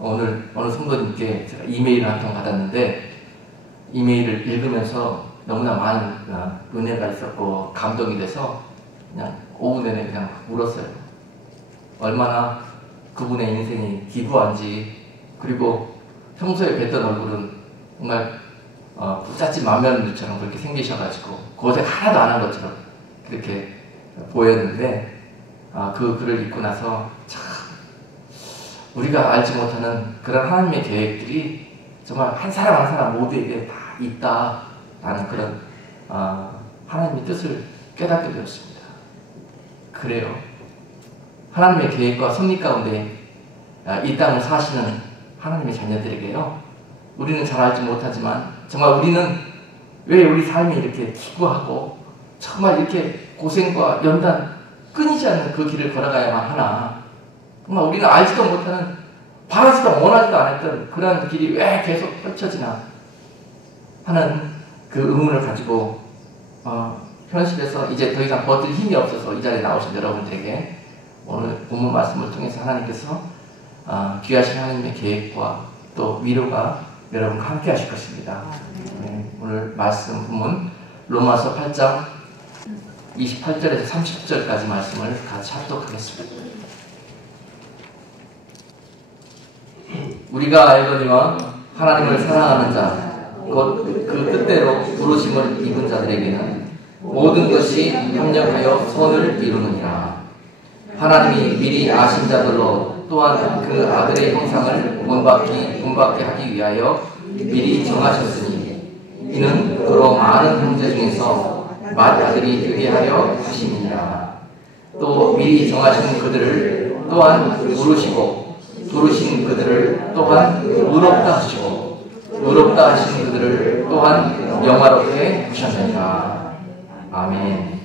오늘 어느 성도님께 제가 이메일을 한 통 받았는데 이메일을 읽으면서 너무나 많은 은혜가 있었고 감동이 돼서 그냥 오후 내내 그냥 울었어요. 얼마나 그분의 인생이 기부한지, 그리고 평소에 뵀던 얼굴은 정말 부잣집 맏며느리처럼 그렇게 생기셔가지고 고생 하나도 안 한 것처럼 그렇게 보였는데 그 글을 읽고 나서 참 우리가 알지 못하는 그런 하나님의 계획들이 정말 한 사람 한 사람 모두에게 다 있다라는 그런 하나님의 뜻을 깨닫게 되었습니다. 그래요. 하나님의 계획과 섭리 가운데 이 땅을 사시는 하나님의 자녀들에게요, 우리는 잘 알지 못하지만 정말 우리는 왜 우리 삶이 이렇게 기구하고 정말 이렇게 고생과 연단 끊이지 않는 그 길을 걸어가야만 하나, 정말 우리는 알지도 못하는, 바라지도 원하지도 않았던 그런 길이 왜 계속 펼쳐지나 하는 그 의문을 가지고 현실에서 이제 더 이상 버틸 힘이 없어서 이 자리에 나오신 여러분들에게 오늘 본문 말씀을 통해서 하나님께서 귀하신 하나님의 계획과 또 위로가 여러분과 함께 하실 것입니다. 네, 오늘 말씀 본문 로마서 8장 28절에서 30절까지 말씀을 같이 합독하겠습니다. 우리가 알거니와 하나님을 사랑하는 자 곧 그 뜻대로 부르심을 입은 자들에게는 모든 것이 협력하여 선을 이루느니라. 하나님이 미리 아신 자들로 또한 그 아들의 형상을 본받게 하기 위하여 미리 정하셨으니 이는 그로 많은 형제 중에서 맏아들이 되게 하려 하심이니라. 또 미리 정하신 그들을 또한 부르시고 부르신 그들을 또한 의롭다 하시고 의롭다 하신 그들을 또한 영화롭게 하셨느니라. 아멘.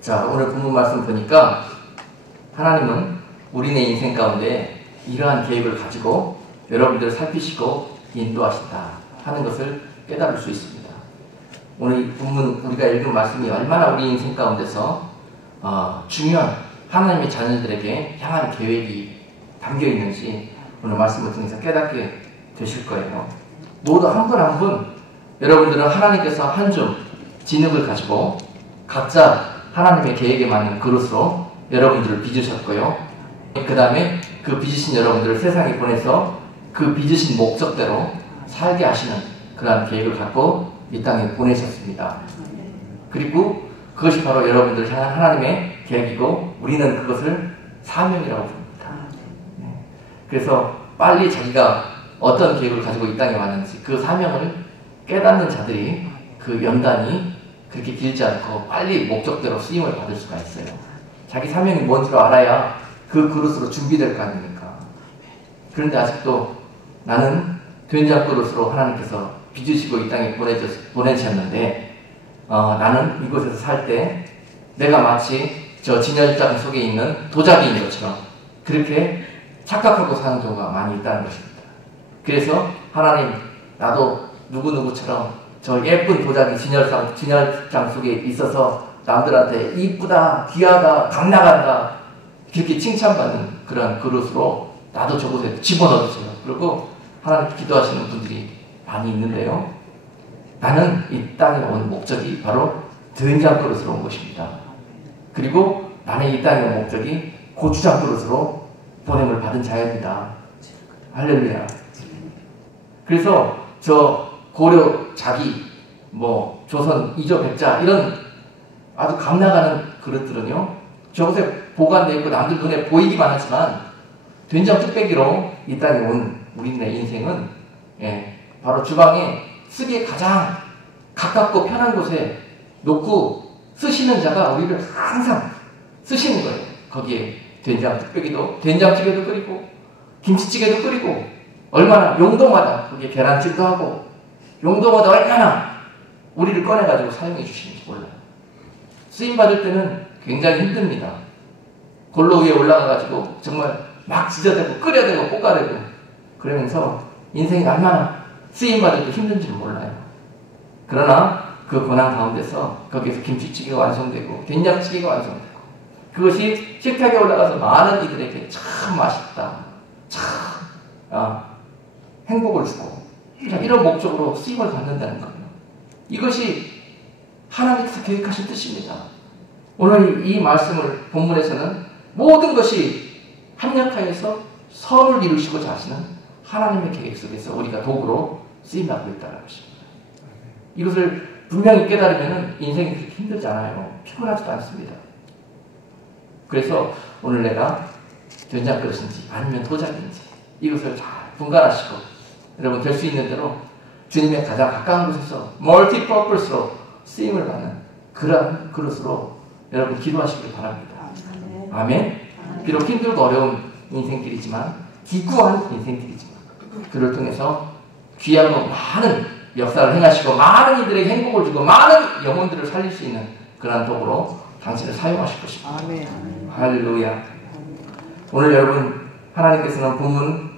자, 오늘 본문 말씀 보니까 하나님은 우리네 인생 가운데 이러한 계획을 가지고 여러분들을 살피시고 인도하신다 하는 것을 깨달을 수 있습니다. 오늘 이 본문 우리가 읽은 말씀이 얼마나 우리 인생 가운데서 중요한 하나님의 자녀들에게 향한 계획이 담겨 있는지 오늘 말씀을 통해서 깨닫게 되실 거예요. 모두 한 분 한 분 여러분들은 하나님께서 한 줌 진흙을 가지고 각자 하나님의 계획에 맞는 그릇으로 여러분들을 빚으셨고요. 그 다음에 그 빚으신 여러분들을 세상에 보내서 그 빚으신 목적대로 살게 하시는 그러한 계획을 갖고 이 땅에 보내셨습니다. 그리고 그것이 바로 여러분들을 향한 하나님의 계획이고 우리는 그것을 사명이라고 부릅니다. 그래서 빨리 자기가 어떤 계획을 가지고 이 땅에 왔는지 그 사명을 깨닫는 자들이 그 연단이 그렇게 길지 않고 빨리 목적대로 쓰임을 받을 수가 있어요. 자기 사명이 뭔지를 알아야 그 그릇으로 준비될 거 아닙니까? 그런데 아직도 나는 된장 그릇으로 하나님께서 빚으시고 이 땅에 보내셨는데 나는 이곳에서 살 때 내가 마치 저 진열장 속에 있는 도자기인 것처럼 그렇게 착각하고 사는 경우가 많이 있다는 것입니다. 그래서 하나님, 나도 누구누구처럼 저 예쁜 도자기 진열장 속에 있어서 남들한테 이쁘다, 귀하다, 강나간다 그렇게 칭찬받는 그런 그릇으로 나도 저곳에 집어넣어주세요. 그리고 하나님 기도하시는 분들이 많이 있는데요. 나는 이 땅에 온 목적이 바로 된장 그릇으로 온 것입니다. 그리고 나는 이 땅에 온 목적이 고추장 그릇으로 보냄을 받은 자입니다. 할렐루야. 그래서 저 고려 자기, 조선 이조 백자 이런 아주 감나가는 그릇들은요, 저곳에 보관되어 있고 남들 눈에 보이기만 하지만 된장 뚝배기로 이 땅에 온 우리네 인생은 바로 주방에 쓰기에 가장 가깝고 편한 곳에 놓고 쓰시는 자가 우리를 항상 쓰시는 거예요. 거기에 된장 뚝배기도, 된장찌개도 끓이고 김치찌개도 끓이고 얼마나 용도마다 거기에 계란찜도 하고 용도마다 얼마나 우리를 꺼내가지고 사용해 주시는지 몰라요. 쓰임받을 때는 굉장히 힘듭니다. 골로 위에 올라가가지고 정말 막 지져대고 끓여대고 볶아대고 그러면서 인생이 얼마나 쓰임받을 때 힘든지를 몰라요. 그러나 그 고난 가운데서 거기에서 김치찌개가 완성되고 된장찌개가 완성되고 그것이 식탁에 올라가서 많은 이들에게 참 맛있다, 참 행복을 주고 이런 목적으로 쓰임을 받는다는 거예요. 이것이 하나님께서 계획하신 뜻입니다. 오늘 이 말씀을 본문에서는 모든 것이 합력하여서 선을 이루시고자 하시는 하나님의 계획 속에서 우리가 도구로 쓰임받고 있다는 것입니다. 이것을 분명히 깨달으면 인생이 그렇게 힘들지 않아요. 피곤하지도 않습니다. 그래서 오늘 내가 된장그릇인지 아니면 도자기인지 이것을 잘 분간하시고 여러분 될 수 있는 대로 주님의 가장 가까운 곳에서 멀티퍼플스로 쓰임을 받는 그러한 그릇으로 여러분 기도하시길 바랍니다. 아멘. 비록 힘들고 어려운 인생길이지만 기구한 인생길이지만 그를 통해서 귀하고 많은 역사를 행하시고 많은 이들에게 행복을 주고 많은 영혼들을 살릴 수 있는 그러한 도구로 당신을 사용하실 것입니다. 아멘. 할렐루야. 오늘 여러분 하나님께서는 본문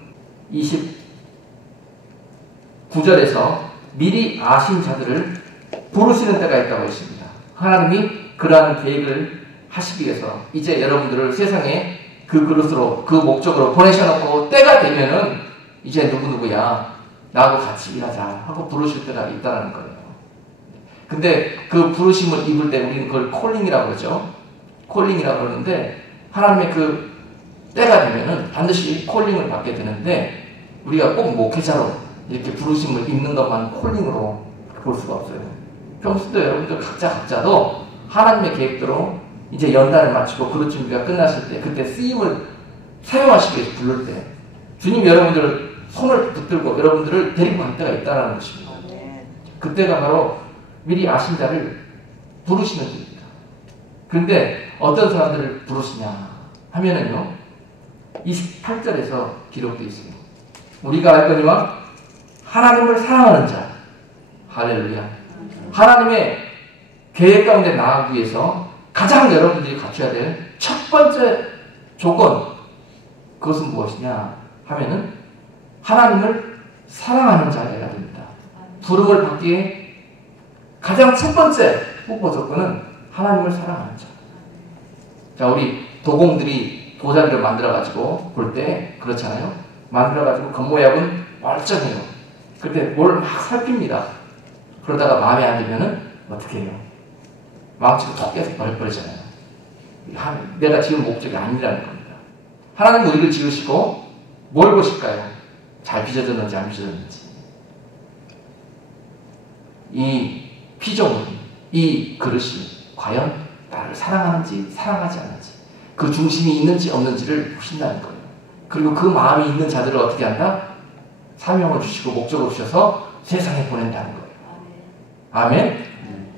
29절에서 미리 아신 자들을 부르시는 때가 있다고 했습니다. 하나님이 그러한 계획을 하시기 위해서 이제 여러분들을 세상에 그 그릇으로 그 목적으로 보내셔놓고 때가 되면은 이제 누구누구야 나하고 같이 일하자 하고 부르실 때가 있다는 거예요. 근데 그 부르심을 입을 때 우리는 그걸 콜링이라고 그러죠. 콜링이라고 그러는데 하나님의 그 때가 되면은 반드시 콜링을 받게 되는데 우리가 꼭 목회자로 이렇게 부르심을 입는 것만 콜링으로 볼 수가 없어요. 평소도 여러분들 각자도 하나님의 계획대로 이제 연단을 마치고 그릇 준비가 끝났을 때 그때 쓰임을 사용하시기 위해서 부를 때 주님 여러분들을 손을 붙들고 여러분들을 데리고 갈 때가 있다는 것입니다. 그때가 바로 미리 아신 자를 부르시는 때입니다. 그런데 어떤 사람들을 부르시냐 하면은요 28절에서 기록되어 있습니다. 우리가 알거니와 하나님을 사랑하는 자 할렐루야. 하나님의 계획 가운데 나아가기 위해서 가장 여러분들이 갖춰야 될 첫 번째 조건 그것은 무엇이냐 하면은 하나님을 사랑하는 자여야 됩니다. 부름을 받기에 가장 첫 번째 후보 조건은 하나님을 사랑하는 자. 자, 우리 도공들이 도자기를 만들어가지고 볼 때 그렇잖아요. 만들어가지고 겉모양은 멀쩡해요. 근데 뭘 막 살핍니다. 그러다가 마음에 안 들면은 어떻게 해요? 망치고 톡 깨서 버려버리잖아요. 내가 지은 목적이 아니라는 겁니다. 하나님 우리를 지으시고 뭘 보실까요? 잘 빚어졌는지 안 빚어졌는지. 이 피조물, 이 그릇이 과연 나를 사랑하는지 사랑하지 않는지 그 중심이 있는지 없는지를 보신다는 거예요. 그리고 그 마음이 있는 자들을 어떻게 한다? 사명을 주시고 목적을 주셔서 세상에 보낸다는 거예요. 아멘?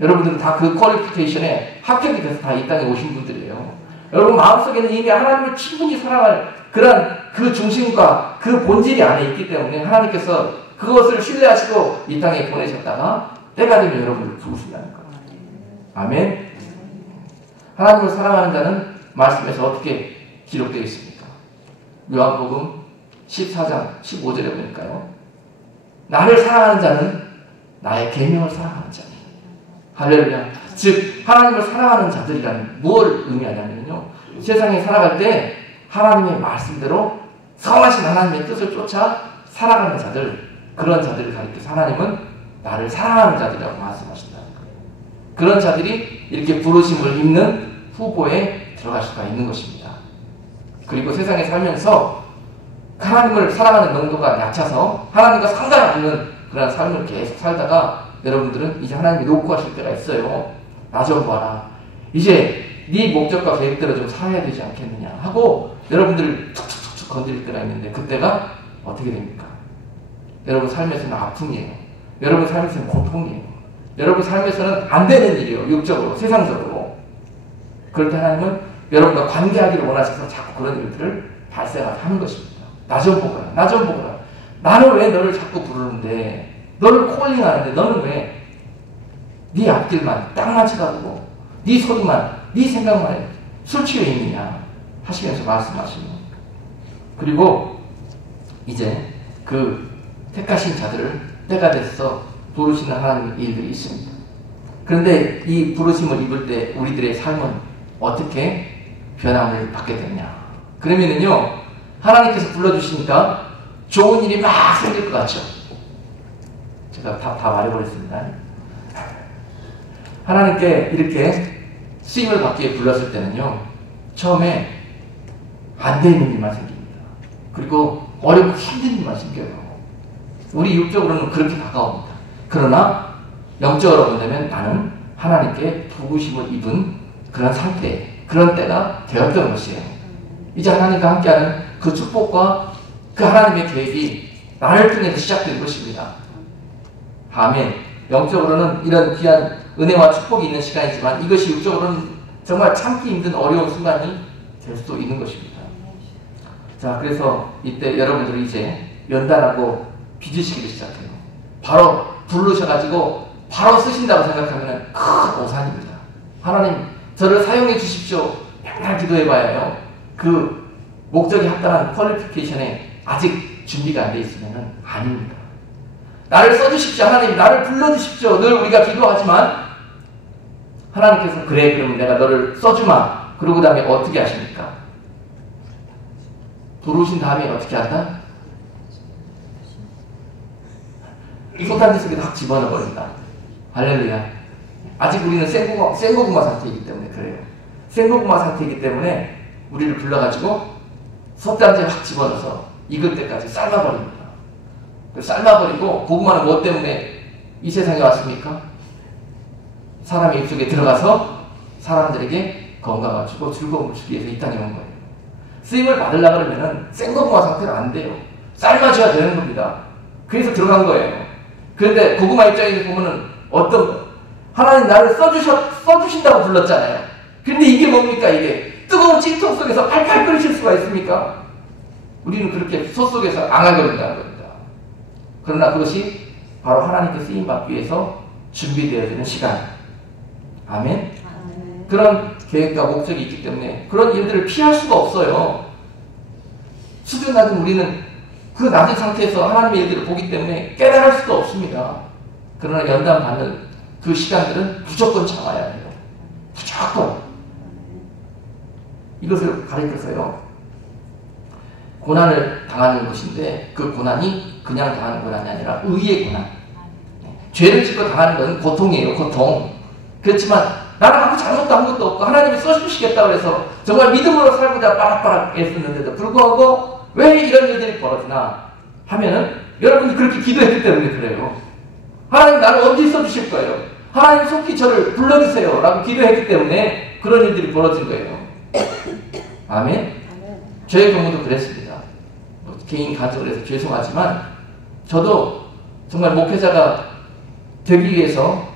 여러분들은 다 그 퀄리피케이션에 합격이 돼서 다 이 땅에 오신 분들이에요. 여러분 마음속에는 이미 하나님을 충분히 사랑할 그런 그 중심과 그 본질이 안에 있기 때문에 하나님께서 그것을 신뢰하시고 이 땅에 보내셨다가 때가 되면 여러분을 부르신다는 거예요. 아멘? 하나님을 사랑하는 자는 말씀에서 어떻게 기록되어 있습니까? 요한복음 14장 15절에 보니까요. 나를 사랑하는 자는 나의 계명을 사랑하는 자니. 할렐루야. 즉 하나님을 사랑하는 자들이란 무엇을 의미하냐면요. 세상에 살아갈 때 하나님의 말씀대로 선하신 하나님의 뜻을 쫓아 살아가는 자들, 그런 자들을 가리켜서 하나님은 나를 사랑하는 자들이라고 말씀하신다는 거예요. 그런 자들이 이렇게 부르심을 입는 후보에 들어갈 수가 있는 것입니다. 그리고 세상에 살면서 하나님을 사랑하는 농도가 낮아서 하나님과 상관 없는 그런 삶을 계속 살다가 여러분들은 이제 하나님이 놓고 하실 때가 있어요. 나 좀 봐라. 이제 네 목적과 계획대로 좀 살아야 되지 않겠느냐 하고 여러분들을 툭툭툭툭 건드릴 때가 있는데 그때가 어떻게 됩니까? 여러분 삶에서는 아픔이에요. 여러분 삶에서는 고통이에요. 여러분 삶에서는 안 되는 일이에요. 육적으로, 세상적으로. 그럴 때 하나님은 여러분과 관계하기를 원하셔서 자꾸 그런 일들을 발생하게 하는 것입니다. 나 좀 보거라. 나 좀 보거라. 나는 왜 너를 자꾸 부르는데 너를 콜링하는데 너는 왜 네 앞길만 땅만 쳐다보고 네 소리만 네 생각만 술 취해 있느냐 하시면서 말씀하시는 그리고 이제 그 택하신 자들을 때가 돼서 부르시는 하나님의 일들이 있습니다. 그런데 이 부르심을 입을 때 우리들의 삶은 어떻게 변함을 받게 되느냐? 그러면은요, 하나님께서 불러주시니까 좋은 일이 막 생길 것 같죠? 제가 다 말해버렸습니다. 하나님께 이렇게 쓰임을 받기 위해 불렀을 때는요, 처음에 안 되는 일만 생깁니다. 그리고 어렵고 힘든 일만 생겨요. 우리 육적으로는 그렇게 다가옵니다. 그러나 영적으로 본다면 나는 하나님께 부으심을 입은 그런 상태, 그런 때가 되었던 것이에요. 이제 하나님과 함께하는 그 축복과 그 하나님의 계획이 나를 통해서 시작된 것입니다. 아멘. 영적으로는 이런 귀한 은혜와 축복이 있는 시간이지만 이것이 육적으로는 정말 참기 힘든 어려운 순간이 될 수도 있는 것입니다. 자, 그래서 이때 여러분들이 이제 연단하고 빚으시기를 시작해요. 바로 부르셔가지고 바로 쓰신다고 생각하면 큰 오산입니다. 하나님, 저를 사용해 주십시오. 맨날 기도해봐야 해요. 그 목적에 합당한 퀄리피케이션에 아직 준비가 안 돼 있으면 아닙니다. 나를 써주십시오. 하나님, 나를 불러주십시오. 늘 우리가 기도하지만 하나님께서 그래, 그러면 내가 너를 써주마. 그러고 다음에 어떻게 하십니까? 부르신 다음에 어떻게 한다? 솥단지 속에 딱 집어넣어 버린다. 할렐루야. 아직 우리는 생고구마 상태이기 때문에 그래요. 생고구마 상태이기 때문에 우리를 불러가지고 솥단지에 확 집어넣어서 익을 때까지 삶아버립니다. 삶아버리고, 고구마는 뭐 때문에 이 세상에 왔습니까? 사람의 입속에 들어가서 사람들에게 건강을 주고 즐거움을 주기 위해서 이 땅에 온 거예요. 쓰임을 받으려고 그러면 생고구마 상태로 안 돼요. 삶아줘야 되는 겁니다. 그래서 들어간 거예요. 그런데 고구마 입장에서 보면은 하나님 나를 써주신다고 불렀잖아요. 근데 이게 뭡니까? 이게 뜨거운 찜통 속에서 팔팔 끓이실 수가 있습니까? 우리는 그렇게 솥 속에서 앙알거린다는 겁니다. 그러나 그것이 바로 하나님께 쓰임받기 위해서 준비되어야 되는 시간. 아멘? 그런 계획과 목적이 있기 때문에 그런 일들을 피할 수가 없어요. 수준 낮은 우리는 그 낮은 상태에서 하나님의 일들을 보기 때문에 깨달을 수도 없습니다. 그러나 연단 받는 그 시간들은 무조건 참아야 해요. 무조건. 이것을 가리켜서요, 고난을 당하는 것인데 그 고난이 그냥 당하는 고난이 아니라 의의 고난. 죄를 짓고 당하는 건 고통이에요. 고통. 그렇지만 나는 아무 잘못도 한 것도 없고 하나님이 써주시겠다고 해서 정말 믿음으로 살고자 빠락빠락 애쓰는데도 불구하고 왜 이런 일들이 벌어지나 하면은 여러분이 그렇게 기도했기 때문에 그래요. 하나님 나를 언제 써주실 거예요? 하나님 속히 저를 불러주세요 라고 기도했기 때문에 그런 일들이 벌어진 거예요. 아멘? 저의 경우도 그랬습니다. 개인 간섭을 해서 죄송하지만 저도 정말 목회자가 되기 위해서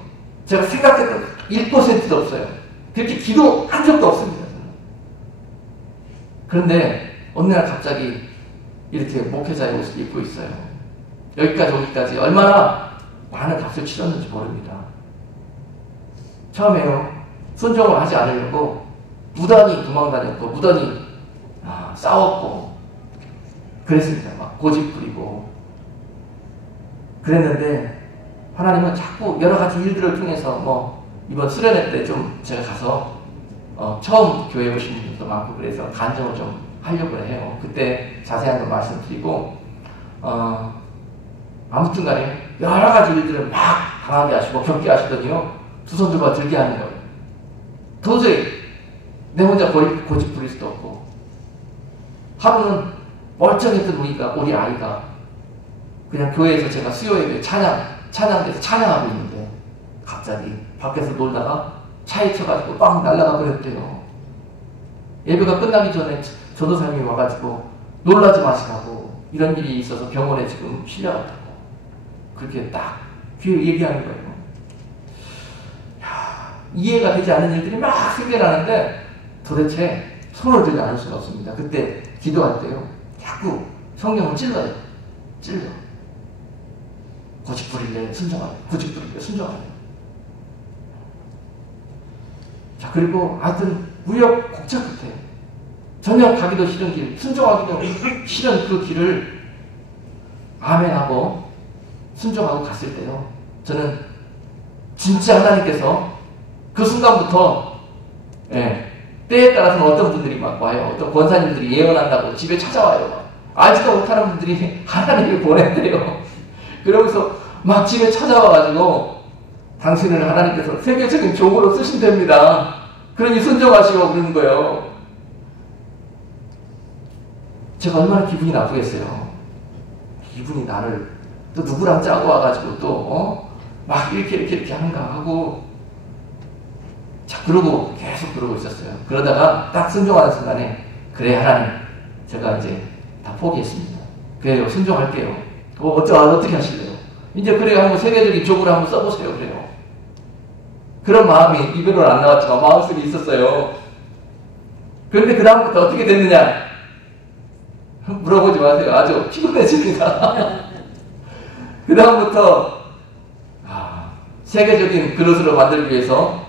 제가 생각했던 1%도 없어요. 그렇게 기도한 적도 없습니다. 그런데 어느 날 갑자기 이렇게 목회자의 옷을 입고 있어요. 여기까지 오기까지 얼마나 많은 값을 치렀는지 모릅니다. 처음에요, 순종을 하지 않으려고 무던히 도망다녔고 무던히 싸웠고 그랬습니다. 막 고집 부리고 그랬는데 하나님은 자꾸 여러 가지 일들을 통해서 이번 수련회 때 좀 제가 가서 처음 교회 오신 분들도 많고 그래서 간증을 좀 하려고 해요. 그때 자세한 걸 말씀드리고 아무튼 간에 여러 가지 일들을 막 당하게 하시고 겪게 하시더니요, 두 손 들고 들게 하는 거예요. 도저히 내 혼자 고집 부릴 수도 없고, 하루는 멀쩡했던 우리 아이가 그냥 교회에서 제가 수요예배 찬양돼서 찬양하고 있는데 갑자기 밖에서 놀다가 차에 쳐가지고 빵 날아가 버렸대요. 예배가 끝나기 전에 전도사님이 와가지고 놀라지 마시라고, 이런 일이 있어서 병원에 지금 실려갔다고 그렇게 딱 귀에 얘기하는 거예요. 이해가 되지 않는 일들이 막 생겨나는데 도대체 손을 들지 않을 수가 없습니다. 그때 기도할 때요, 자꾸 성령을 찔러요. 고집 부릴래 순종하래, 고집 부릴래 순종하래. 자, 그리고 하여튼 우여곡절 끝에 전혀 가기도 싫은 길, 순종하기도 싫은 그 길을 아멘하고 순종하고 갔을 때요, 저는 진짜 하나님께서 그 순간부터 때에 따라서는 어떤 분들이 막 와요. 어떤 권사님들이 예언한다고 집에 찾아와요. 알지도 못하는 분들이 하나님을 보낸대요. 그러면서 막 집에 찾아와가지고 당신을 하나님께서 세계적인 종으로 쓰신답니다. 그러니 순종하시고 그러는 거예요. 제가 얼마나 기분이 나쁘겠어요. 이분이 나를 또 누구랑 짜고 와가지고 또 막 이렇게 하는가 하고 자 그러고 계속 그러고 있었어요. 그러다가 딱 순종하는 순간에 그래 하나님 제가 이제 다 포기했습니다. 그래요 순종할게요. 어떻게 하실래요? 이제 그래요 한번 세계적인 종으로 한번 써보세요. 그래요. 그런 마음이 입으로는 안 나왔지만 마음속에 있었어요. 그런데 그 다음부터 어떻게 됐느냐? 물어보지 마세요. 아주 피곤해집니다. 그 다음부터 세계적인 그릇으로 만들기 위해서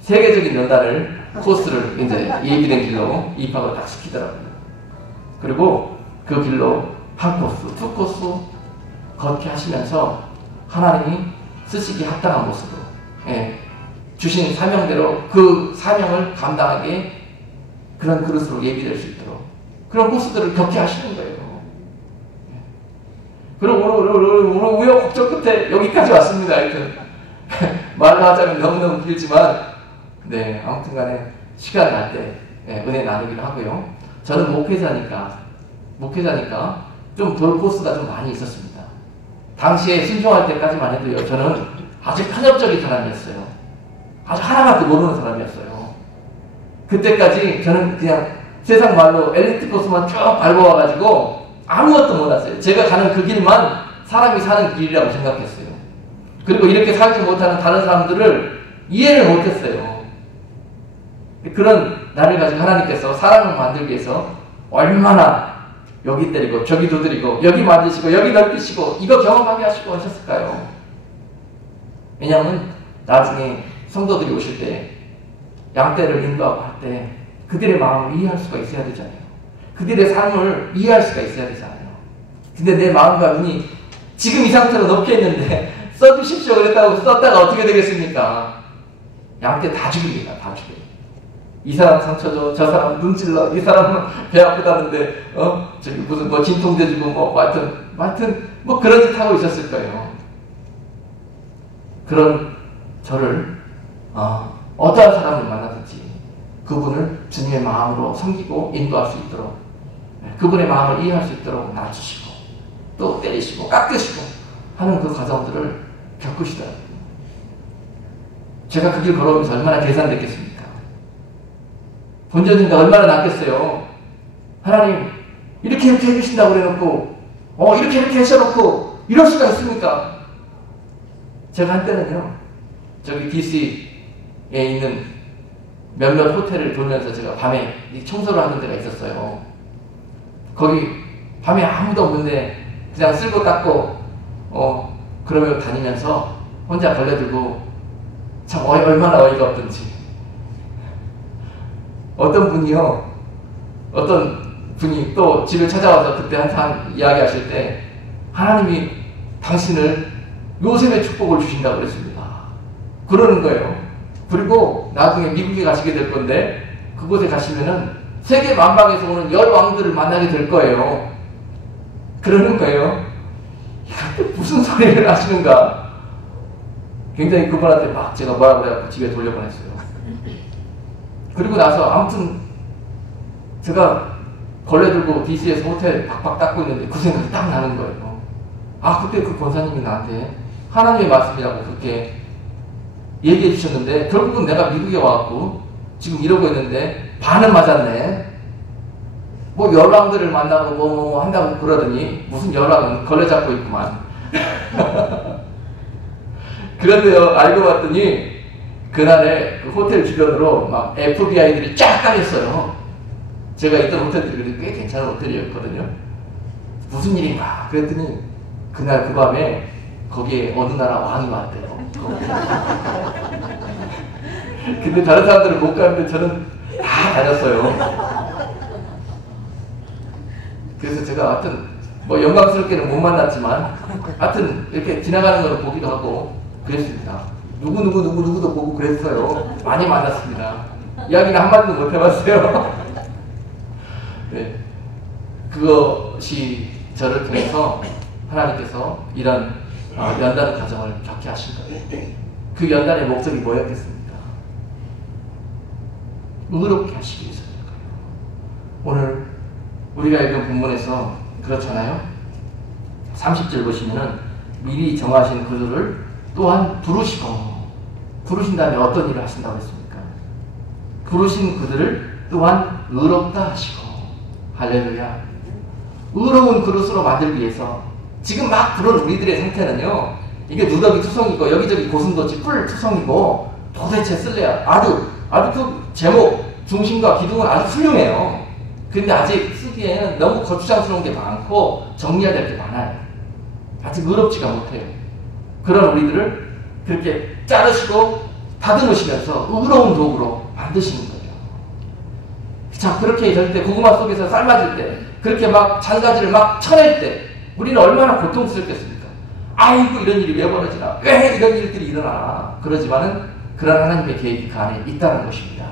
세계적인 연단을 코스를 이제 예비된 길로 입학을 딱 시키더라고요. 그리고 그 길로 한 코스, 두 코스 걷게 하시면서 하나님이 쓰시기 합당한 모습으로 주신 사명대로 그 사명을 감당하게 그런 그릇으로 예비될 수 있도록 그런 코스들을 겪게 하시는 거예요. 그리고 우여곡절 끝에 여기까지 왔습니다. 하여튼 말로 하자면 너무너무 길지만 아무튼 간에 시간 날 때 은혜 나누기로 하고요. 저는 목회자니까 좀 돌 코스가 좀 많이 있었습니다. 당시에 순종할 때까지만 해도요. 저는 아주 편협적인 사람이었어요. 아주 하나밖에 모르는 사람이었어요. 그때까지 저는 그냥 세상 말로 엘리트 코스만 쭉 밟아와가지고 아무것도 몰랐어요. 제가 가는 그 길만 사람이 사는 길이라고 생각했어요. 그리고 이렇게 살지 못하는 다른 사람들을 이해를 못했어요. 그런 나를 가지고 하나님께서 사람을 만들기 위해서 얼마나 여기 때리고 저기 두드리고 여기 만드시고 여기 넓히시고 이거 경험하게 하시고 하셨을까요? 왜냐하면 나중에 성도들이 오실 때 양떼를 인도하고 할 때 그들의 마음을 이해할 수가 있어야 되잖아요. 그들의 삶을 이해할 수가 있어야 되잖아요. 근데 내 마음과 눈이 지금 이 상태로 높여 있는데 써주십시오 그랬다고 썼다가 어떻게 되겠습니까? 양떼 다 죽입니다. 다 죽여요. 이 사람 상처 줘, 저 사람 눈 찔러, 이 사람은 배 아프다는데 저기 무슨 뭐 진통제 주고 하여튼 그런 짓 하고 있었을 거예요. 그런 저를 어떠한 사람을 만나든지 그분을 주님의 마음으로 섬기고 인도할 수 있도록 그분의 마음을 이해할 수 있도록 낮추시고 또 때리시고 깎으시고 하는 그 과정들을 겪으시더라고요. 제가 그 길 걸어오면서 얼마나 계산됐겠습니까? 본전인가 얼마나 낫겠어요. 하나님 이렇게 해주신다고 그래놓고 이렇게 하셔놓고 이럴 수가 있습니까? 제가 한때는요 저기 DC에 있는 몇몇 호텔을 돌면서 제가 밤에 청소를 하는 데가 있었어요. 거기 밤에 아무도 없는데 그냥 쓸고 닦고 그러면 다니면서 혼자 걸레들고 참 얼마나 어이가 없던지. 어떤 분이 또 집을 찾아와서 그때 한참 이야기하실 때 하나님이 당신을 요셉의 축복을 주신다고 그랬습니다. 그러는 거예요. 그리고 나중에 미국에 가시게 될 건데 그곳에 가시면은 세계 만방에서 오는 열왕들을 만나게 될 거예요. 그러는 거예요. 이거 무슨 소리를 하시는가. 굉장히 그분한테 막 제가 뭐라고 그래갖고 집에 돌려보냈어요. 그리고 나서 아무튼 제가 걸레 들고 DC에서 호텔 박박 닦고 있는데 그 생각이 딱 나는 거예요. 그때 그 권사님이 나한테 하나님의 말씀이라고 그렇게 얘기해 주셨는데 결국은 내가 미국에 와갖고 지금 이러고 있는데 반은 맞았네. 열왕들을 만나고 한다고 그러더니 무슨 열왕은 걸레 잡고 있구만. 그런데요 알고 봤더니 그날에 그 호텔 주변으로 막 FBI들이 쫙 다녔어요. 제가 있던 호텔들이 꽤 괜찮은 호텔이었거든요. 무슨 일인가 그랬더니 그날 그 밤에 거기에 어느 나라 왕이 왔대요. 근데 다른 사람들은 못 가는데 저는 다 다녔어요. 그래서 제가 하여튼 영광스럽게는 못 만났지만 하여튼 이렇게 지나가는 걸 보기도 하고 그랬습니다. 누구도 보고 그랬어요. 많이 만났습니다. 이야기는 한마디도 못 해봤어요. 네. 그것이 저를 통해서 하나님께서 이런 연단 과정을 겪게 하신 거예요. 그 연단의 목적이 뭐였겠습니까? 의롭게 하시기 위해서인 거예요. 오늘 우리가 읽은 본문에서 그렇잖아요. 30절 보시면은 미리 정하신 그들을 또한 부르신 다음에 어떤 일을 하신다고 했습니까? 부르신 그들을 또한 의롭다 하시고, 할렐루야. 의로운 그릇으로 만들기 위해서 지금 막 부른 우리들의 상태는요, 이게 누더기 투성이고 여기저기 고슴도치 뿔 투성이고 도대체 쓸래야 아주 그 제목 중심과 기둥은 아주 훌륭해요. 근데 아직 쓰기에는 너무 거추장스러운 게 많고 정리해야 될 게 많아요. 아직 의롭지가 못해요. 그런 우리들을 그렇게 자르시고 다듬으시면서 의로운 도구로 만드시는 거예요. 자, 그렇게 될 때, 고구마 속에서 삶아질 때, 그렇게 막 잔가지를 막 쳐낼 때 우리는 얼마나 고통스럽겠습니까? 아이고, 이런 일이 왜 벌어지나? 왜 이런 일들이 일어나? 그러지만은 그런 하나님의 계획이 그 안에 있다는 것입니다.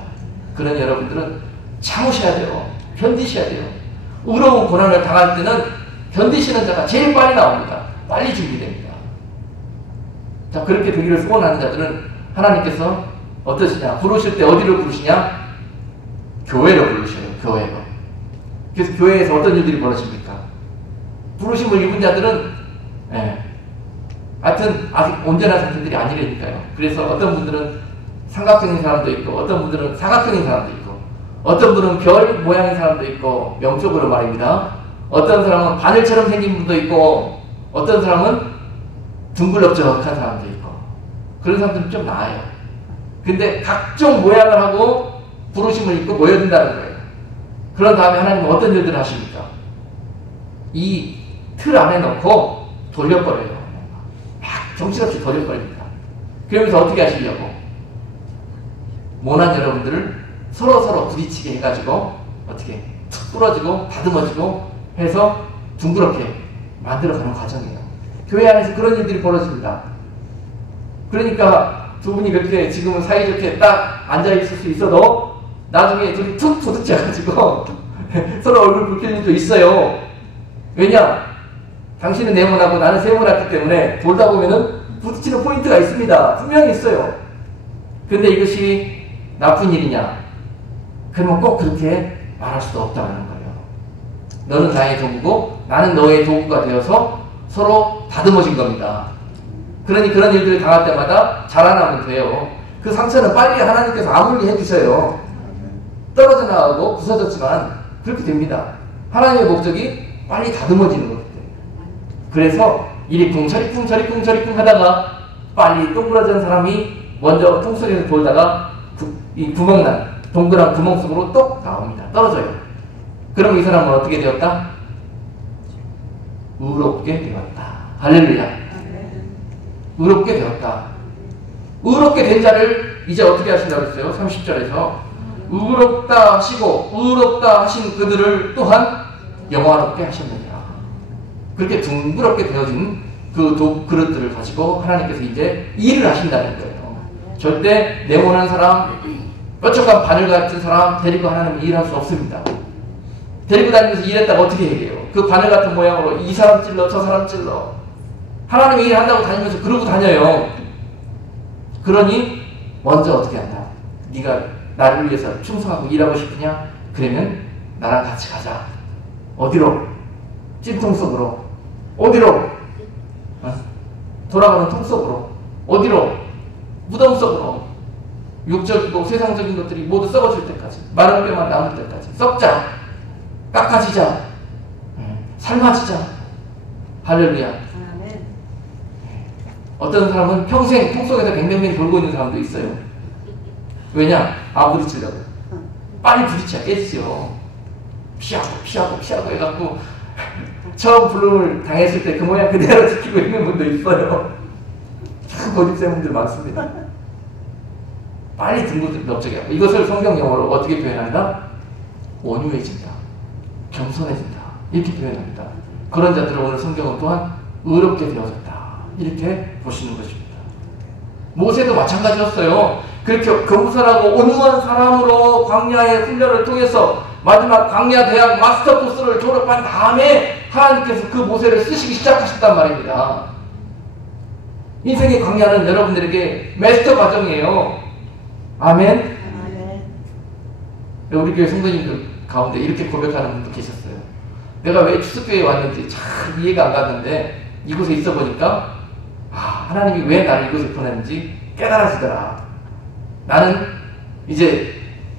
그런 여러분들은 참으셔야 돼요. 견디셔야 돼요. 의로운 고난을 당할 때는 견디시는 자가 제일 빨리 나옵니다. 빨리 준비됩니다. 자, 그렇게 되기를 소원하는 자들은 하나님께서 어떠시냐? 부르실 때 어디로 부르시냐? 교회로 부르셔요. 교회로. 그래서 교회에서 어떤 일들이 벌어집니까? 부르심을 입은 자들은 하여튼 아직 온전한 상태들이 아니라니까요. 그래서 어떤 분들은 삼각형인 사람도 있고, 어떤 분들은 사각형인 사람도 있고, 어떤 분은 별 모양인 사람도 있고, 영적으로 말입니다. 어떤 사람은 바늘처럼 생긴 분도 있고, 어떤 사람은 둥글럭적한 사람도 있고, 그런 사람들은 좀 나아요. 근데 각종 모양을 하고 부르심을 입고 모여든다는 거예요. 그런 다음에 하나님은 어떤 일들을 하십니까? 이 틀 안에 넣고 돌려버려요. 막 정신없이 돌려버립니다. 그러면서 어떻게 하시려고? 모난 여러분들을 서로 부딪히게 해가지고 어떻게 툭 부러지고 다듬어지고 해서 둥그렇게 만들어가는 과정이에요. 교회 안에서 그런 일들이 벌어집니다. 그러니까 두 분이 그렇게 지금은 사이좋게 딱 앉아있을 수 있어도 나중에 둘이 툭 부딪혀가지고 서로 얼굴 붉힐 일도 있어요. 왜냐? 당신은 네모나고 나는 세모났기 때문에 돌다 보면은 부딪히는 포인트가 있습니다. 분명히 있어요. 근데 이것이 나쁜 일이냐? 그러면 꼭 그렇게 말할 수도 없다는 거예요. 너는 나의 도구고 나는 너의 도구가 되어서 서로 다듬어진 겁니다. 그러니 그런 일들을 당할 때마다 자라나면 돼요. 그 상처는 빨리 하나님께서 아물게 해주셔요. 떨어져 나가고 부서졌지만 그렇게 됩니다. 하나님의 목적이 빨리 다듬어지는 거기 때문에. 그래서 이리쿵 저리쿵 하다가 빨리 동그라진 사람이 먼저 통속에서 돌다가 이 구멍난 동그란 구멍 속으로 똑 나옵니다. 떨어져요. 그럼 이 사람은 어떻게 되었다? 의롭게 되었다. 할렐루야. 의롭게 되었다. 의롭게 된 자를 이제 어떻게 하신다고 했어요? 30절에서 의롭다 하시고 의롭다 하신 그들을 또한 영화롭게 하셨느니라. 그렇게 둥그렇게 되어진 그 그릇들을 가지고 하나님께서 이제 일을 하신다는 거예요. 절대 네모난 사람, 뾰족한 바늘 같은 사람 데리고 하나님은 일할 수 없습니다. 데리고 다니면서 일했다가 어떻게 해야 돼요? 그 바늘 같은 모양으로 이 사람 찔러 저 사람 찔러 하나님이 일한다고 다니면서 그러고 다녀요. 그러니 먼저 어떻게 한다? 네가 나를 위해서 충성하고 일하고 싶으냐? 그러면 나랑 같이 가자. 어디로? 찜통 속으로. 어디로? 돌아가는 통 속으로. 어디로? 무덤 속으로. 육적이고 세상적인 것들이 모두 썩어질 때까지, 마른 뼈만 남을 때까지 썩자, 깎아지자, 삶아지자. 할렐루야. 어떤 사람은 평생 통 속에서 뱅뱅뱅 돌고 있는 사람도 있어요. 왜냐? 부딪히려고. 빨리 부딪혀야 깨지죠. 피하고 해갖고 처음 불름을 당했을 때 그 모양 그대로 지키고 있는 분도 있어요. 참 고집센 분들 많습니다. 빨리 등구들 넓적이 하고 이것을 성경 용어로 어떻게 표현한다? 온유해진다. 겸손해진다. 이렇게 표현합니다. 그런 자들을 오늘 성경은 또한 의롭게 되어졌다. 이렇게 보시는 것입니다. 모세도 마찬가지였어요. 그렇게 겸손하고 온유한 사람으로 광야의 훈련을 통해서 마지막 광야 대학 마스터 코스를 졸업한 다음에 하나님께서 그 모세를 쓰시기 시작하셨단 말입니다. 인생의 광야는 여러분들에게 마스터 과정이에요. 아멘. 우리 교회 성도님들 가운데 이렇게 고백하는 분도 계셨어요. 내가 왜 추석교회에 왔는지 잘 이해가 안 갔는데 이곳에 있어 보니까 하나님이 왜 나를 이곳에 보냈는지 깨달아지더라. 나는 이제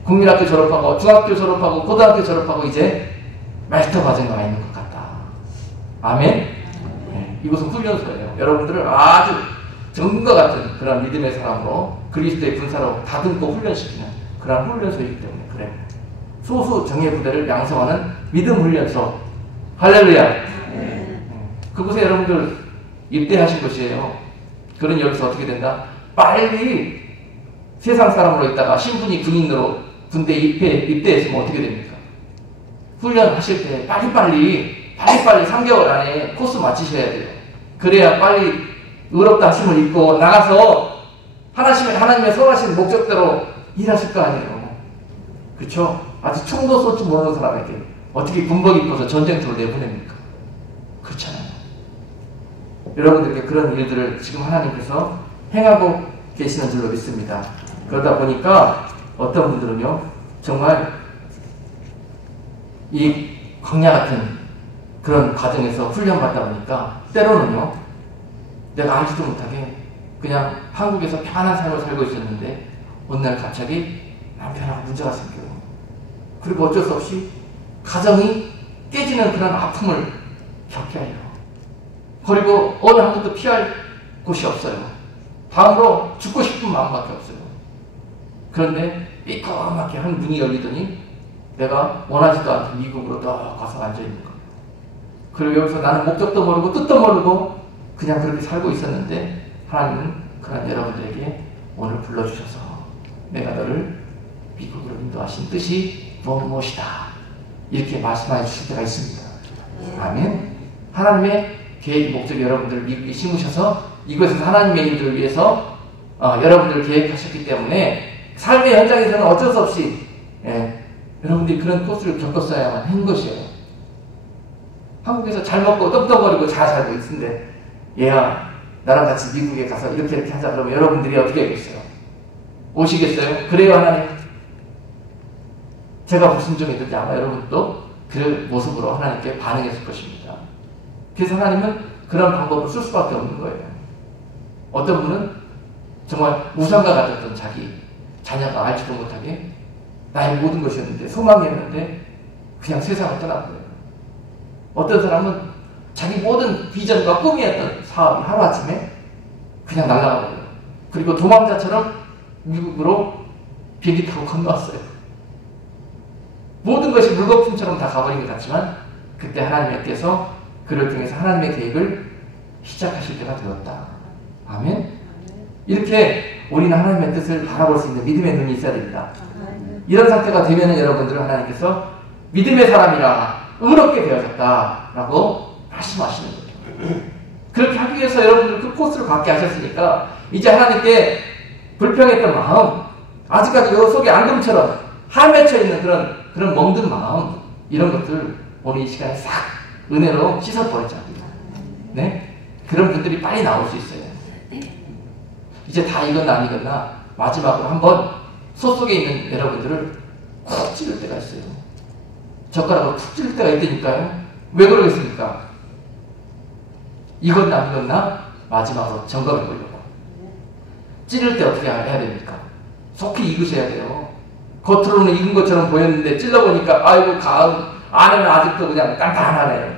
국민학교 졸업하고 중학교 졸업하고 고등학교 졸업하고 이제 마스터 과정에 와 있는 것 같다. 아멘? 네, 이곳은 훈련소예요. 여러분들을 아주 정과 같은 그런 믿음의 사람으로 그리스도의 군사로 다듬고 훈련시키는 그런 훈련소이기 때문에 그래요. 소수 정예 부대를 양성하는 믿음 훈련소. 할렐루야. 그곳에 여러분들 입대하신 것이에요. 그런 여기서 어떻게 된다? 빨리 세상 사람으로 있다가 신분이 군인으로 군대에 입대했으면 어떻게 됩니까? 훈련하실 때 빨리빨리 3개월 안에 코스 마치셔야 돼요. 그래야 빨리 의롭다 하심을 입고 나가서 하나님의 선하신 목적대로 일하실 거 아니에요. 그렇죠? 아직 총도 쏠 줄 모르는 사람에게 어떻게 군복 입고서 전쟁터로 내보냅니까? 그렇잖아요. 여러분들에게 그런 일들을 지금 하나님께서 행하고 계시는 줄로 믿습니다. 그러다 보니까 어떤 분들은요, 정말 이 광야 같은 그런 과정에서 훈련받다 보니까 때로는요, 내가 알지도 못하게 그냥 한국에서 편안한 삶을 살고 있었는데 어느 날 갑자기 남편하고 문제가 생겨요. 그리고 어쩔 수 없이 가정이 깨지는 그런 아픔을 겪게 해요. 그리고 어느 한국도 피할 곳이 없어요. 다음으로 죽고 싶은 마음밖에 없어요. 그런데 이까맣게 한 문이 열리더니 내가 원하지도 않던 미국으로 딱 가서 앉아있는 거예요. 그리고 여기서 나는 목적도 모르고 뜻도 모르고 그냥 그렇게 살고 있었는데 하나님은 그런 여러분들에게 오늘 불러주셔서 내가 너를 미국으로 인도하신 뜻이 무엇이다 이렇게 말씀해 주실 때가 있습니다. 아멘. 하나님의 계획 목적이 여러분들을 미국에 심으셔서 이곳에서 하나님의 일들을 위해서 여러분들을 계획하셨기 때문에 삶의 현장에서는 어쩔 수 없이 여러분들이 그런 코스를 겪었어야만 한 것이에요. 한국에서 잘 먹고 떡떡거리고 잘 살고 있는데 얘야 나랑 같이 미국에 가서 이렇게 하자 그러면 여러분들이 어떻게 하겠어요? 오시겠어요? 그래요 하나님? 제가 불순종했든지 아마 여러분도 그 모습으로 하나님께 반응했을 것입니다. 그래서 하나님은 그런 방법을 쓸 수밖에 없는 거예요. 어떤 분은 정말 우상과 같았던 자기 자녀가 알지도 못하게 나의 모든 것이었는데 소망이었는데 그냥 세상을 떠났고요. 어떤 사람은 자기 모든 비전과 꿈이었던 사업이 하루아침에 그냥 날아가버려요. 그리고 도망자처럼 미국으로 비행기 타고 건너왔어요. 모든 것이 물거품처럼 다 가버린 것 같지만 그때 하나님께서 그를 통해서 하나님의 계획을 시작하실 때가 되었다. 아멘? 이렇게 우리는 하나님의 뜻을 바라볼 수 있는 믿음의 눈이 있어야 됩니다. 이런 상태가 되면 여러분들은 하나님께서 믿음의 사람이라 의롭게 되어졌다라고 말씀하시는 거죠. 그렇게 하기 위해서 여러분들 그 코스를 갖게 하셨으니까 이제 하나님께 불평했던 마음, 아직까지 요 속에 앙금처럼 할맺혀 있는 그런 멍든 마음, 이런 것들 오늘 이 시간에 싹 은혜로 씻어버리자고요. 네? 그런 분들이 빨리 나올 수 있어요. 이제 다 익었나 안 익었나 마지막으로 한번 소 속에 있는 여러분들을 쿡 찌를 때가 있어요. 젓가락으로 쿡 찌를 때가 있다니까요. 왜 그러겠습니까? 익었나 안 익었나 마지막으로 점검해 보려고. 찌를 때 어떻게 해야 됩니까? 속히 익으셔야 돼요. 겉으로는 익은 것처럼 보였는데 찔러보니까 아이고 가을 안에는 아직도 그냥 단단하네.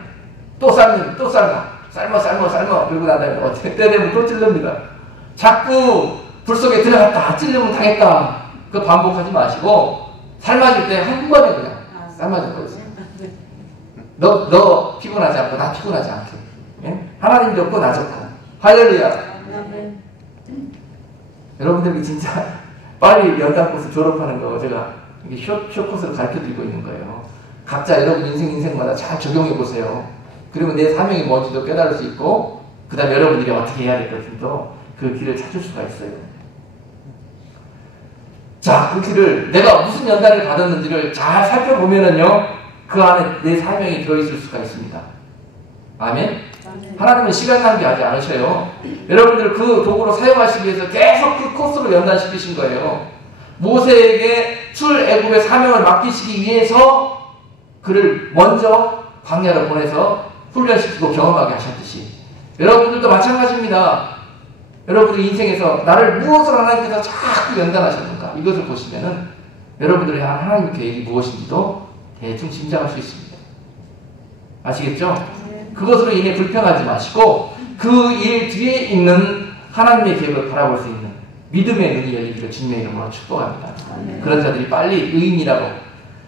또 삶는 또 삶아 그러고 나다니 어떻게 때 되면 또 찔릅니다. 자꾸 불 속에 들어갔다 찔르면 당했다. 그 반복하지 마시고 삶아질 때 한 번에 그냥 삶아져 버리세요. 너 피곤하지 않고 나 피곤하지 않게. 예? 하나님 좋고 나 좋고. 할렐루야. 여러분들이 진짜 빨리 연단 코스 졸업하는 거 제가 쇼 코스를 가르쳐 드리고 있는 거예요. 각자 여러분 인생마다 잘 적용해 보세요. 그러면 내 사명이 뭔지도 깨달을 수 있고 그 다음에 여러분들이 어떻게 해야 될 것인지도 그 길을 찾을 수가 있어요. 자, 그 길을 내가 무슨 연단을 받았는지를 잘 살펴보면은요, 그 안에 내 사명이 들어있을 수가 있습니다. 아멘? 하나님은 시간 낭비하지 않으셔요. 여러분들 그 도구로 사용하시기 위해서 계속 그 코스로 연단시키신 거예요. 모세에게 출애굽의 사명을 맡기시기 위해서 그를 먼저 광야로 보내서 훈련시키고 경험하게 하셨듯이 여러분들도 마찬가지입니다. 여러분들 인생에서 나를 무엇을 하나님께서 자꾸 연단하셨는가, 이것을 보시면은 여러분들의 하나님의 계획이 무엇인지도 대충 짐작할 수 있습니다. 아시겠죠? 그것으로 인해 불평하지 마시고 그 일 뒤에 있는 하나님의 계획을 바라볼 수 있는 믿음의 눈이 열리기를 주님의 이름으로 축복합니다. 그런 자들이 빨리 의인이라고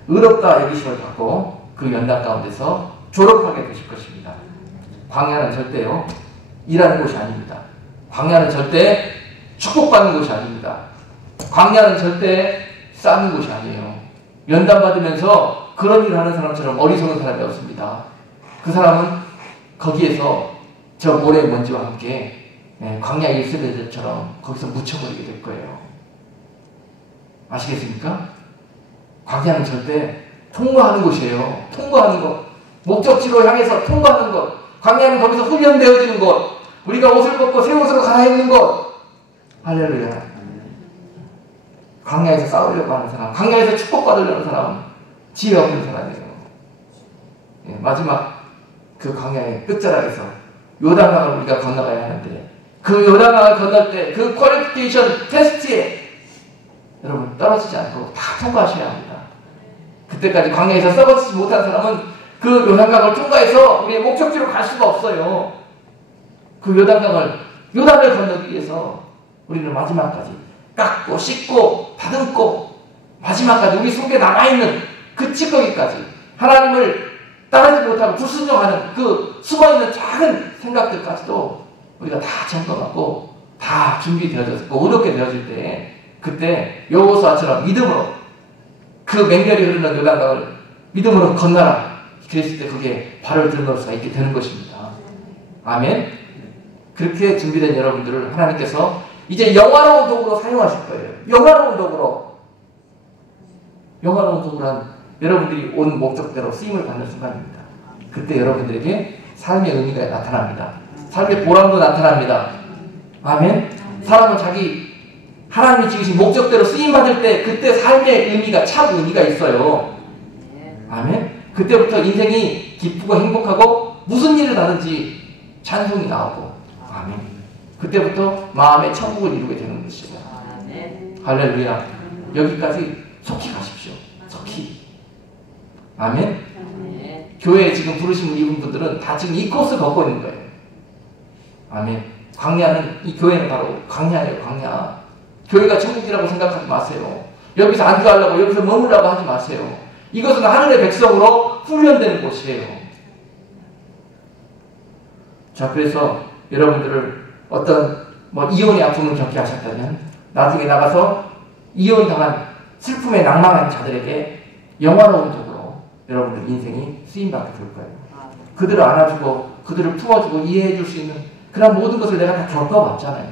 의롭다 여기심을 받고 그 연단 가운데서 졸업하게 되실 것입니다. 광야는 절대요, 일하는 곳이 아닙니다. 광야는 절대 축복받는 곳이 아닙니다. 광야는 절대 쌓는 곳이 아니에요. 연단받으면서 그런 일을 하는 사람처럼 어리석은 사람이 없습니다. 그 사람은 거기에서 저 모래 먼지와 함께 광야 1세대들처럼 거기서 묻혀버리게 될 거예요. 아시겠습니까? 광야는 절대 통과하는 곳이에요. 통과하는 것. 목적지로 향해서 통과하는 것. 광야는 거기서 훈련되어지는 것. 우리가 옷을 벗고 새 옷으로 갈아입는 것. 할렐루야. 광야에서 싸우려고 하는 사람, 광야에서 축복받으려는 사람, 지혜 없는 사람이에요. 마지막 그 광야의 끝자락에서 요단강을 우리가 건너가야 하는데, 그 요단강을 건널 때 그 퀄리피케이션 테스트에 여러분 떨어지지 않고 다 통과하셔야 합니다. 그때까지 광야에서 썩어지지 못한 사람은 그 요단강을 통과해서 우리의 목적지로 갈 수가 없어요. 그 요단강을, 요단을 건너기 위해서 우리는 마지막까지 깎고 씻고 다듬고 마지막까지 우리 속에 남아있는 그 찌꺼기까지 하나님을 따르지 못하고 불순종하는 그 숨어있는 작은 생각들까지도 우리가 다 점검하고 다 준비되어졌고 의롭게 되어질 때, 그때 여호수아처럼 믿음으로 그 맹렬히 흐르는 요단강을 믿음으로 건너라 그랬을 때 거기에 발을 들어놓을 수가 있게 되는 것입니다. 아멘. 그렇게 준비된 여러분들을 하나님께서 이제 영화로운 도구로 사용하실 거예요. 영화로운 도구로. 영화로운 도구란 여러분들이 온 목적대로 쓰임을 받는 순간입니다. 그때 여러분들에게 삶의 의미가 나타납니다. 삶의 보람도 나타납니다. 아멘. 사람은 자기 하나님이 지으신 목적대로 쓰임받을 때 그때 삶의 의미가, 참 의미가 있어요. 아멘. 그때부터 인생이 기쁘고 행복하고 무슨 일을 하든지 찬송이 나오고, 아멘. 그때부터 마음의 천국을 이루게 되는 것이죠. 할렐루야. 여기까지 속히 가십시오. 속히. 아멘. 교회에 지금 부르신 이분 분들은 다 지금 이 코스 걷고 있는 거예요. 아멘. 광야는, 이 교회는 바로 광야예요. 광야. 교회가 천국이라고 생각하지 마세요. 여기서 안주하려고, 여기서 머물라고 하지 마세요. 이것은 하늘의 백성으로 훈련되는 곳이에요. 자, 그래서 여러분들을 어떤 이혼의 아픔을 겪게 하셨다면 나중에 나가서 이혼당한 슬픔에 낭망한 자들에게 영화로운 도구로 여러분들 인생이 쓰임받게 될 거예요. 그들을 안아주고 그들을 품어주고 이해해줄 수 있는 그런 모든 것을 내가 다 겪어봤잖아요.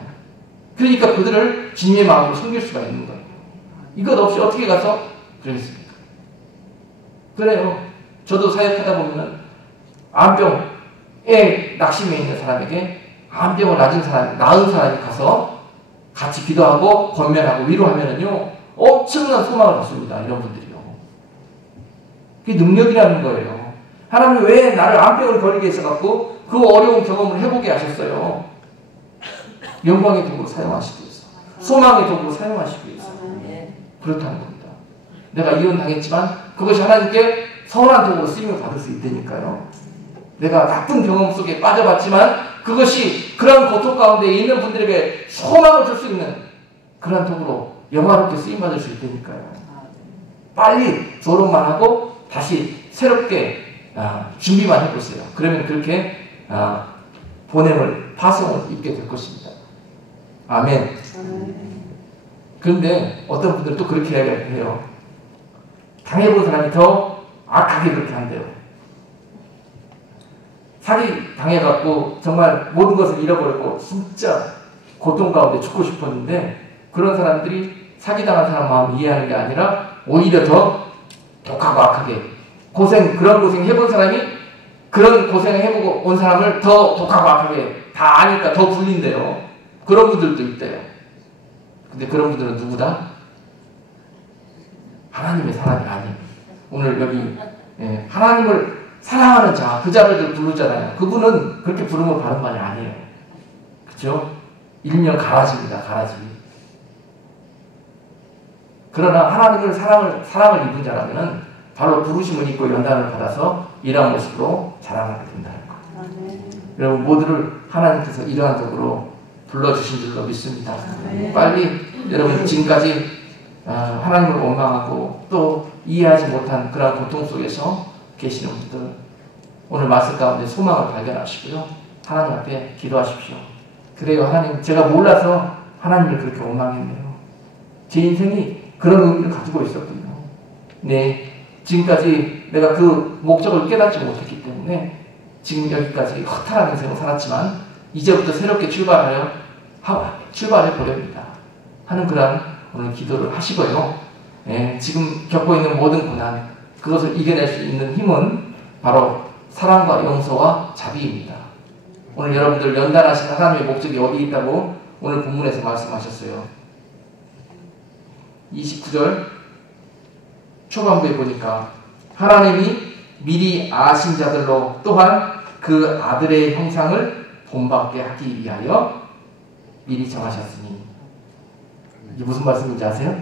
그러니까 그들을 주님의 마음으로 섬길 수가 있는 거예요. 이것 없이 어떻게 가서 그러겠습니까? 그래요. 저도 사역하다 보면은 암병에 낙심해 있는 사람에게 암병을 나은 사람이 가서 같이 기도하고 권면하고 위로하면은요, 엄청난 소망을 받습니다. 이런 분들이요. 그게 능력이라는 거예요. 하나님이 왜 나를 암병을 걸리게 해서갖고 그 어려운 경험을 해보게 하셨어요? 영광의 도구로 사용하시기 위해서, 소망의 도구로 사용하시기 위해서. 그렇다는 겁니다. 내가 이혼당했지만 그것이 하나님께 선한 도구로 쓰임을 받을 수 있다니까요. 내가 나쁜 경험 속에 빠져봤지만 그것이 그런 고통 가운데 있는 분들에게 소망을 줄 수 있는 그런 도구로 영화롭게 쓰임받을 수 있다니까요. 빨리 졸업만 하고 다시 새롭게 준비만 해보세요. 그러면 그렇게 보냄을, 파송을 입게 될 것입니다. 아멘. 그런데 어떤 분들은 또 그렇게 이야기해요. 당해본 사람이 더 악하게 그렇게 한대요. 사기 당해갖고 정말 모든 것을 잃어버렸고 진짜 고통 가운데 죽고 싶었는데 그런 사람들이 사기당한 사람 마음을 이해하는 게 아니라 오히려 더 독하고 악하게 그런 고생 해본 사람이 그런 고생을 해보고 온 사람을 더 독하고 악하게 다 아니까 더 불린대요. 그런 분들도 있대요. 근데 그런 분들은 누구다? 하나님의 사람이 아니에요. 오늘 여기 하나님을 사랑하는 자, 그 자를 부르잖아요. 그분은 그렇게 부르면 바른 말이 아니에요. 그렇죠? 일명 가라지입니다. 가라지. 그러나 하나님을 사랑을 입은 자라면 바로 부르심을 입고 연단을 받아서 이러한 모습으로 자라나게 된다는 거예요. 여러분 모두를 하나님께서 이러한 쪽으로 불러주신 줄로 믿습니다. 빨리 여러분 지금까지 하나님을 원망하고 또 이해하지 못한 그런 고통 속에서 계시는 분들 오늘 말씀 가운데 소망을 발견하시고요. 하나님 앞에 기도하십시오. 그래요. 하나님 제가 몰라서 하나님을 그렇게 원망했네요. 제 인생이 그런 의미를 가지고 있었군요. 네, 지금까지 내가 그 목적을 깨닫지 못했기 때문에 지금 여기까지 허탈한 인생을 살았지만 이제부터 새롭게 출발해 보렵니다. 하는 그런 오늘 기도를 하시고요. 예, 지금 겪고 있는 모든 고난 그것을 이겨낼 수 있는 힘은 바로 사랑과 용서와 자비입니다. 오늘 여러분들 연단하신 하나님의 목적이 어디 있다고 오늘 본문에서 말씀하셨어요. 29절 초반부에 보니까 하나님이 미리 아신 자들로 또한 그 아들의 형상을 본받게 하기 위하여 미리 정하셨으니 이게 무슨 말씀인지 아세요?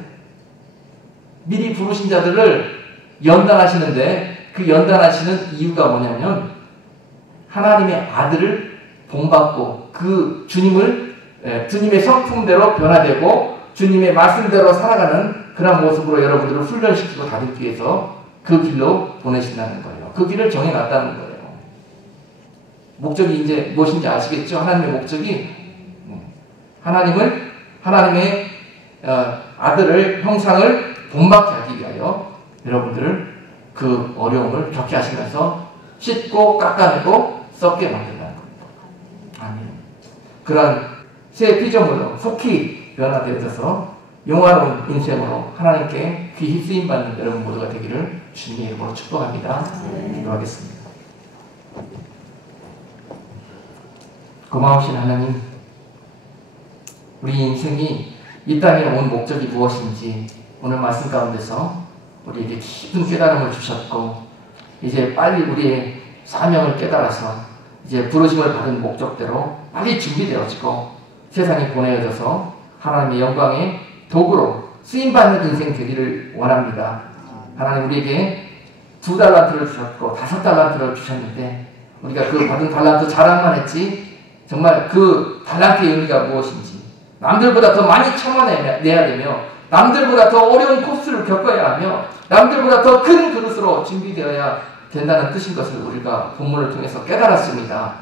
미리 부르신 자들을 연단하시는데 그 연단하시는 이유가 뭐냐면 하나님의 아들을 본받고 그 주님의 성품대로 변화되고 주님의 말씀대로 살아가는 그런 모습으로 여러분들을 훈련시키고 다듬기 위해서 그 길로 보내신다는 거예요. 그 길을 정해놨다는 거예요. 목적이 이제 무엇인지 아시겠죠? 하나님의 목적이 하나님의 아들을 형상을 본받게 하기 위하여 여러분들을 그 어려움을 겪게 하시면서 씻고 깎아내고 썩게 만든다는 겁니다. 아멘. 그런 새 피조물로 속히 변화되어져서 영화로운 인생으로 하나님께 귀히 쓰임받는 여러분 모두가 되기를 주님의 이름으로 축복합니다. 기도하겠습니다. 고마우신 하나님, 우리 인생이 이 땅에 온 목적이 무엇인지 오늘 말씀 가운데서 우리에게 깊은 깨달음을 주셨고 이제 빨리 우리의 사명을 깨달아서 이제 부르심을 받은 목적대로 빨리 준비되어지고 세상에 보내어져서 하나님의 영광의 도구로 쓰임받는 인생 되기를 원합니다. 하나님 우리에게 2달란트를 주셨고 5달란트를 주셨는데 우리가 그 받은 달란트 자랑만 했지 정말 그 달란트의 의미가 무엇인지 남들보다 더 많이 참아내야 되며 남들보다 더 어려운 코스를 겪어야 하며 남들보다 더 큰 그릇으로 준비되어야 된다는 뜻인 것을 우리가 본문을 통해서 깨달았습니다.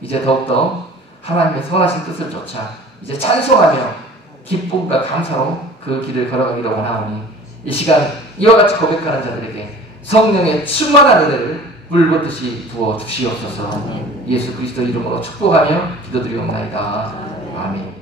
이제 더욱더 하나님의 선하신 뜻을 쫓아 이제 찬송하며 기쁨과 감사로 그 길을 걸어가기를 원하오니 이 시간 이와 같이 고백하는 자들에게 성령의 충만한 은혜를 물붓듯이 부어 주시옵소서. 예수 그리스도 이름으로 축복하며 기도드리옵나이다. 아멘.